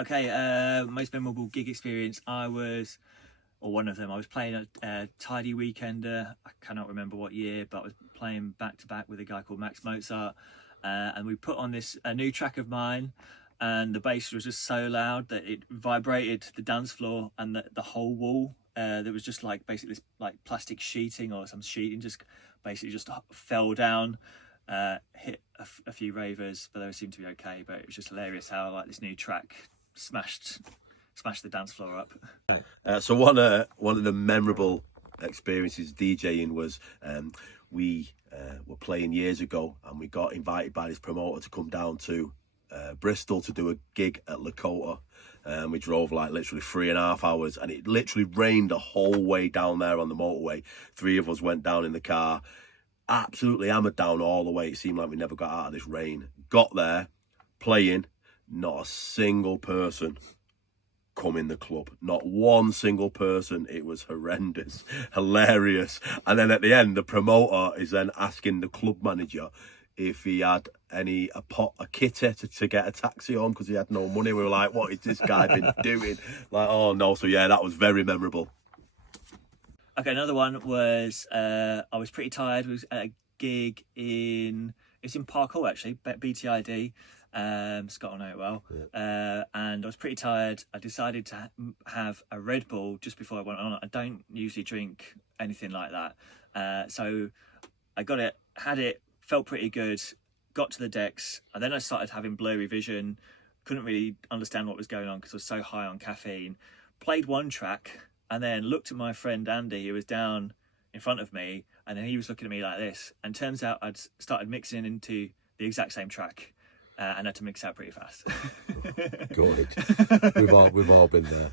Okay, most memorable gig experience. One of them, I was playing at Tidy Weekender. I cannot remember what year, but I was playing back to back with a guy called Max Mozart, and we put on a new track of mine, and the bass was just so loud that it vibrated the dance floor and the whole wall. There was just like basically this like plastic sheeting or some sheeting just basically just fell down, hit a few ravers, but they seemed to be okay. But it was just hilarious how like this new track smashed the dance floor up. So one of the memorable experiences DJing was we were playing years ago, and we got invited by this promoter to come down to Bristol to do a gig at Lakota. We drove like literally 3.5 hours, and it literally rained the whole way down there on the motorway. 3 of us went down in the car, absolutely hammered down all the way. It seemed like we never got out of this rain. Got there, playing, not a single person come in the club, not one single person. It was horrendous, hilarious. And then at the end, the promoter is then asking the club manager if he had a kitty to get a taxi home because he had no money. We were like, what is this guy been doing? Like, oh no. So yeah, that was very memorable. Okay, another one was I was pretty tired. It was at a gig in Park Hall actually, BTID. Scott will know it well. Yeah. And I was pretty tired. I decided to have a Red Bull just before I went on. I don't usually drink anything like that. So I got it, had it, felt pretty good, got to the decks, and then I started having blurry vision. Couldn't really understand what was going on because I was so high on caffeine. Played one track and then looked at my friend Andy, who was down in front of me, and then he was looking at me like this. And turns out I'd started mixing into the exact same track. And had to mix out pretty fast. Good. We've all been there.